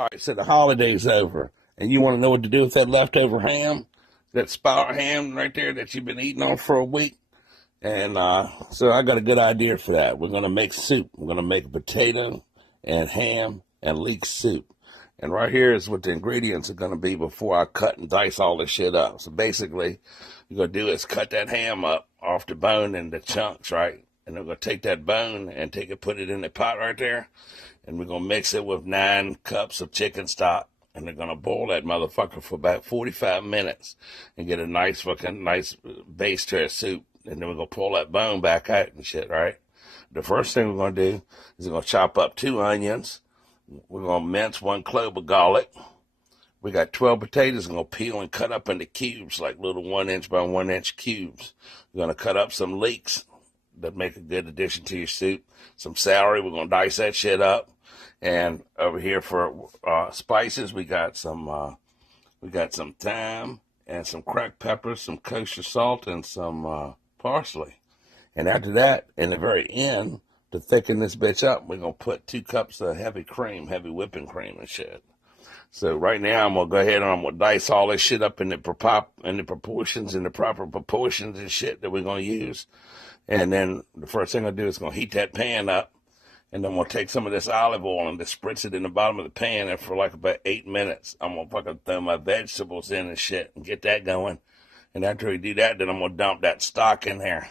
All right, so the holiday's over, and you want to know what to do with that leftover ham, that spout ham right there that you've been eating on for a week? And so I got a good idea for that. We're going to make soup. We're going to make potato and ham and leek soup. And right here is what the ingredients are going to be before I cut and dice all this shit up. So basically, you're going to do is cut that ham up off the bone into chunks, right? And we're going to take that bone and put it in the pot right there. And we're going to mix it with 9 cups of chicken stock. And they're going to boil that motherfucker for about 45 minutes and get a nice base to our soup. And then we're going to pull that bone back out and shit, right? The first thing we're going to do is we're going to chop up 2 onions. We're going to mince 1 clove of garlic. We got 12 potatoes. We're going to peel and cut up into cubes, like little 1-inch by 1-inch cubes. We're going to cut up some leeks that make a good addition to your soup. Some celery. We're going to dice that shit up. And over here for spices, we got some thyme and some cracked pepper, some kosher salt, and some parsley. And after that, in the very end, to thicken this bitch up, we're going to put 2 cups of heavy whipping cream and shit. So right now, I'm going to go ahead and I'm going to dice all this shit up in the proper proportions and shit that we're going to use. And then the first thing I'll do is going to heat that pan up. And then we'll take some of this olive oil and just spritz it in the bottom of the pan. And for like about 8 minutes, I'm going to fucking throw my vegetables in and shit and get that going. And after we do that, then I'm going to dump that stock in there.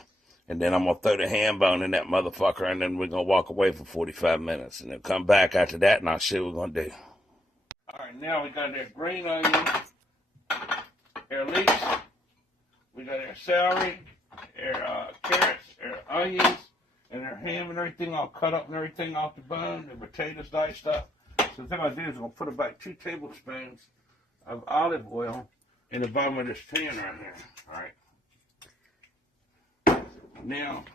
And then I'm going to throw the ham bone in that motherfucker. And then we're going to walk away for 45 minutes. And then come back after that and I'll show you what we're going to do. All right, now we got that green onion, our leeks. We got our celery, our carrots, our onions. And their ham and everything all cut up and everything off the bone, the potatoes diced up. So the thing I do is I'm going to put about 2 tablespoons of olive oil in the bottom of this pan right here. All right. Now,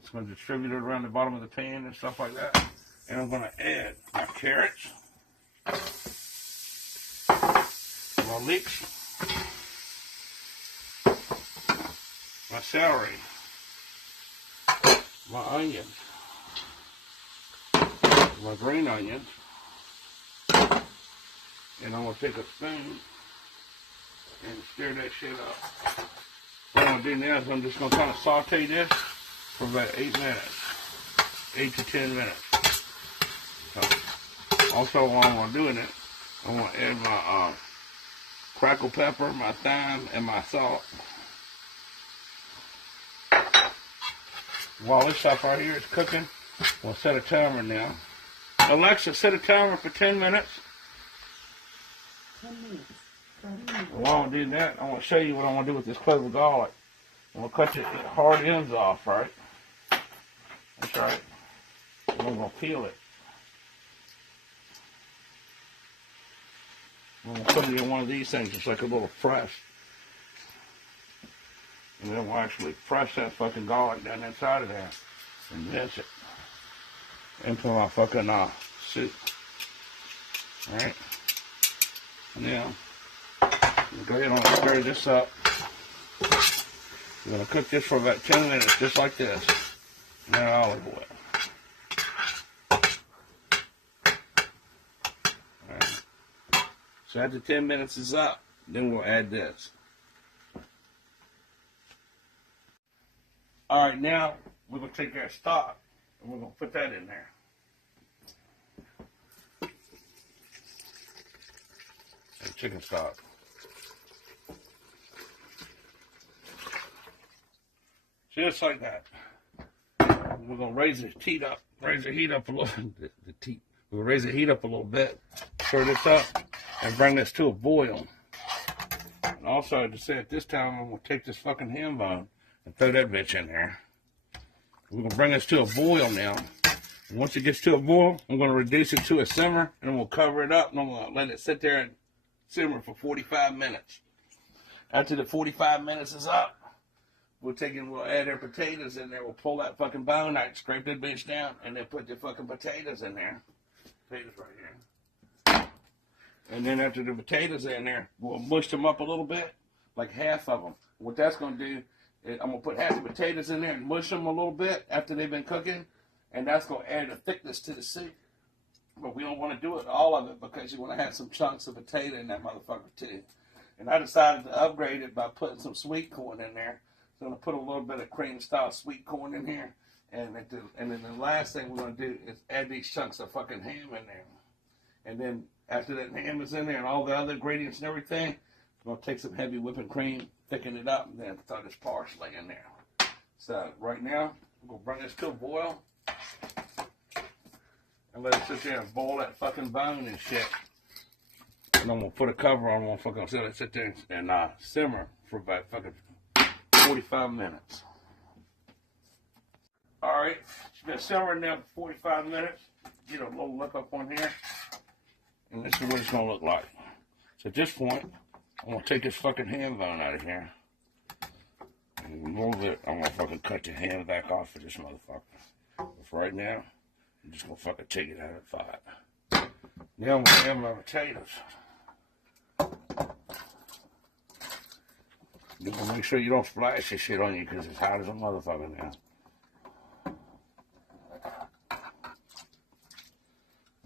it's going to distribute it around the bottom of the pan and stuff like that. And I'm going to add my carrots, my leeks, my celery, my onions, my green onions, and I'm going to take a spoon and stir that shit up. What I'm going to do now is I'm just going to kind of saute this for about 8 minutes, 8 to 10 minutes. So, also, while I'm doing it, I'm going to add my crackle pepper, my thyme, and my salt. While this stuff right here is cooking, we'll set a timer now. Alexa, set a timer for 10 minutes. 10 minutes. While I'm doing that, I want to show you what I want to do with this clove of garlic. I'm going to cut the hard ends off, right? That's right. And I'm going to peel it. I'm going to put it in one of these things. It's like a little press. And then we'll actually press that fucking garlic down inside of there and mince it into my fucking soup. Alright? Now, go ahead and stir this up. We're going to cook this for about 10 minutes, just like this. Now olive oil. Alright. So after 10 minutes is up, then we'll add this. All right, now we're going to take our stock and we're going to put that in there. And chicken stock. Just like that. We're going to raise the heat up a little. We'll raise the heat up a little bit. Stir this up and bring this to a boil. And also, I just say at this time, I'm going to take this fucking ham bone and throw that bitch in there. We're going to bring this to a boil now. And once it gets to a boil, I'm going to reduce it to a simmer, and then we'll cover it up, and I'm going to let it sit there and simmer for 45 minutes. After the 45 minutes is up, we'll add our potatoes in there. We'll pull that fucking bone out, scrape that bitch down, and then put the fucking potatoes in there. Potatoes right here. And then after the potatoes are in there, we'll mush them up a little bit, like half of them. What that's going to do, I'm going to put half the potatoes in there and mush them a little bit after they've been cooking, and that's going to add a thickness to the soup. But we don't want to do it all of it because you want to have some chunks of potato in that motherfucker too. And I decided to upgrade it by putting some sweet corn in there. So I'm going to put a little bit of cream style sweet corn in here. And then the last thing we're going to do is add these chunks of fucking ham in there. And then after that ham is in there and all the other ingredients and everything, we're going to take some heavy whipping cream, thicken it up, and then throw this parsley in there. So right now, we're going to bring this to a boil. And let it sit there and boil that fucking bone and shit. And I'm going to put a cover on. I'm going to fucking let it sit there and simmer for about fucking 45 minutes. Alright, it's been simmering now for 45 minutes. Get a little look up on here. And this is what it's going to look like. So at this point, I'm going to take this fucking ham bone out of here. And a little bit, I'm going to fucking cut the ham back off of this motherfucker. But for right now, I'm just going to fucking take it out of the fire. Now I'm going to add my potatoes. You want to make sure you don't splash this shit on you because it's hot as a motherfucker now.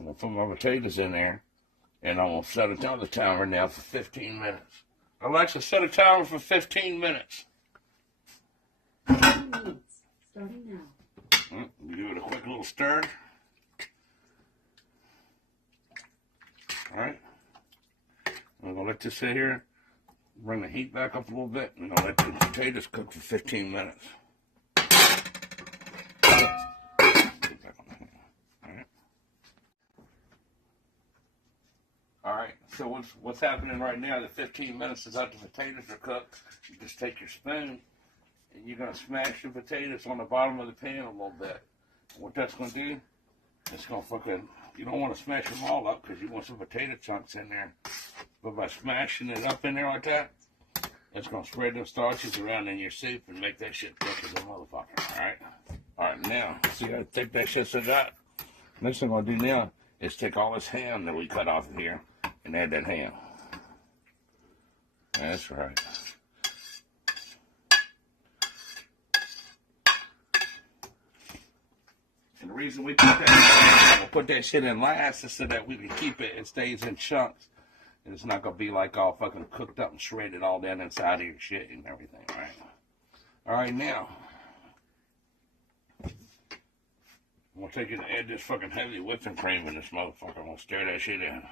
I'm going to put my potatoes in there, and I'm going to set the timer now for 15 minutes. Alexa, set a timer for 15 minutes. 15 minutes, starting now. Give it a quick little stir. All right. I'm going to let this sit here, bring the heat back up a little bit, and I'm going to let the potatoes cook for 15 minutes. Alright, so what's happening right now, the 15 minutes is after the potatoes are cooked, you just take your spoon, and you're going to smash the potatoes on the bottom of the pan a little bit. And what that's going to do, it's going to fucking, you don't want to smash them all up because you want some potato chunks in there. But by smashing it up in there like that, it's going to spread those starches around in your soup and make that shit thick as a motherfucker, alright? Alright, now, see how thick that shit's got? Next thing I'm going to do now is take all this ham that we cut off of here and add that ham. That's right. And the reason we put that shit in last is so that we can keep it stays in chunks. And it's not going to be like all fucking cooked up and shredded all down inside of your shit and everything, right? Alright, now. I'm going to take it and add this fucking heavy whipping cream in this motherfucker. I'm going to stir that shit in.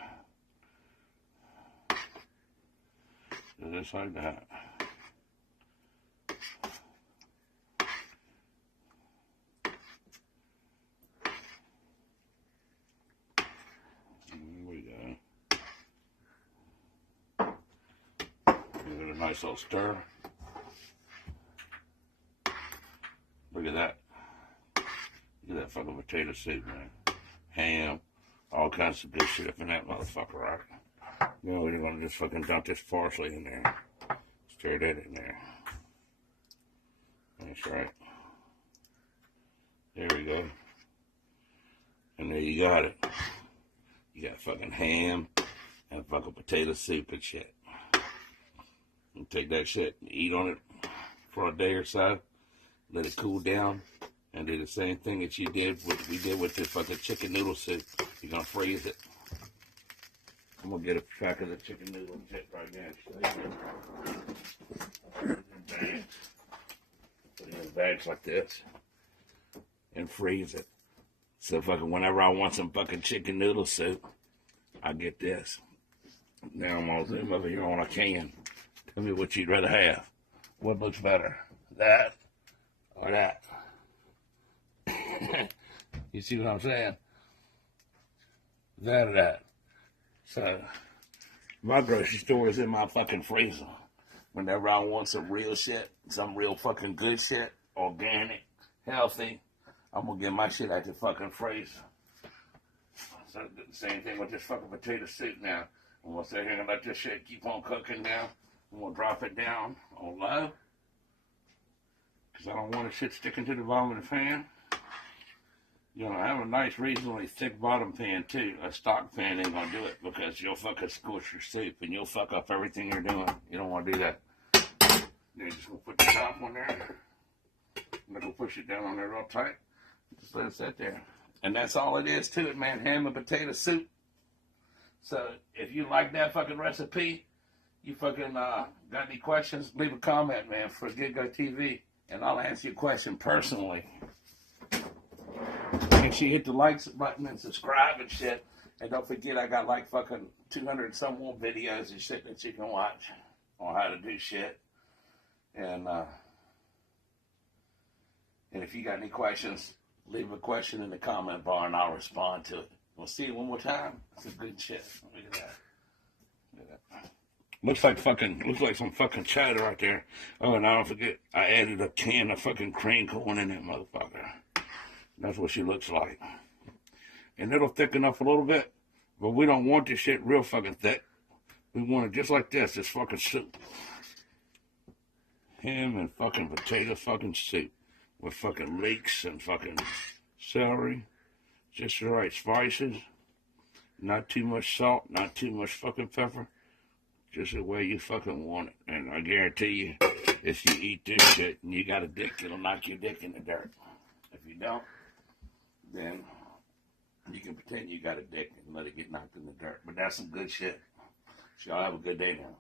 Just like that. There we go. Give it a nice little stir. Look at that. Look at that fucking potato soup, man. Ham, all kinds of good shit up in that motherfucker, right? Now we're gonna just fucking dump this parsley in there. Stir that in there. That's right. There we go. And there you got it. You got fucking ham and fucking potato soup and shit. You take that shit and eat on it for a day or so. Let it cool down. And do the same thing that we did with the fucking chicken noodle soup. You're gonna freeze it. I'm gonna get a pack of the chicken noodle shit right now. Put it in bags like this and freeze it. So fucking whenever I want some fucking chicken noodle soup, I get this. Now I'm gonna zoom over here on a can. Tell me what you'd rather have. What looks better, that or that? You see what I'm saying? That or that. So, my grocery store is in my fucking freezer. Whenever I want some real shit, some real fucking good shit, organic, healthy, I'm gonna get my shit out the fucking freezer. So, the same thing with this fucking potato soup now. I'm gonna sit here and let this shit keep on cooking now. I'm gonna drop it down on low. Because I don't want the shit sticking to the bottom of the pan. You know, have a nice, reasonably thick bottom pan, too. A stock pan ain't gonna do it because you'll fucking squish your soup and you'll fuck up everything you're doing. You don't wanna do that. You're just gonna put the top on there. I'm gonna push it down on there real tight. Just let it sit there. And that's all it is to it, man. Ham and potato soup. So if you like that fucking recipe, you fucking got any questions, leave a comment, man, for Get-Go TV. And I'll answer your question personally. Make sure you hit the likes button and subscribe and shit. And don't forget, I got like fucking 200 some more videos and shit that you can watch on how to do shit. And if you got any questions, leave a question in the comment bar and I'll respond to it. We'll see you one more time. That's some good shit. Look at that. Look at that. Looks like some fucking cheddar right there. Oh, and I don't forget, I added a can of fucking cream corn in that motherfucker. That's what she looks like. And it'll thicken up a little bit, but we don't want this shit real fucking thick. We want it just like this fucking soup. Ham and fucking potato fucking soup with fucking leeks and fucking celery. Just the right spices. Not too much salt, not too much fucking pepper. Just the way you fucking want it. And I guarantee you, if you eat this shit and you got a dick, it'll knock your dick in the dirt. If you don't, then you can pretend you got a dick and let it get knocked in the dirt. But that's some good shit. So y'all have a good day now.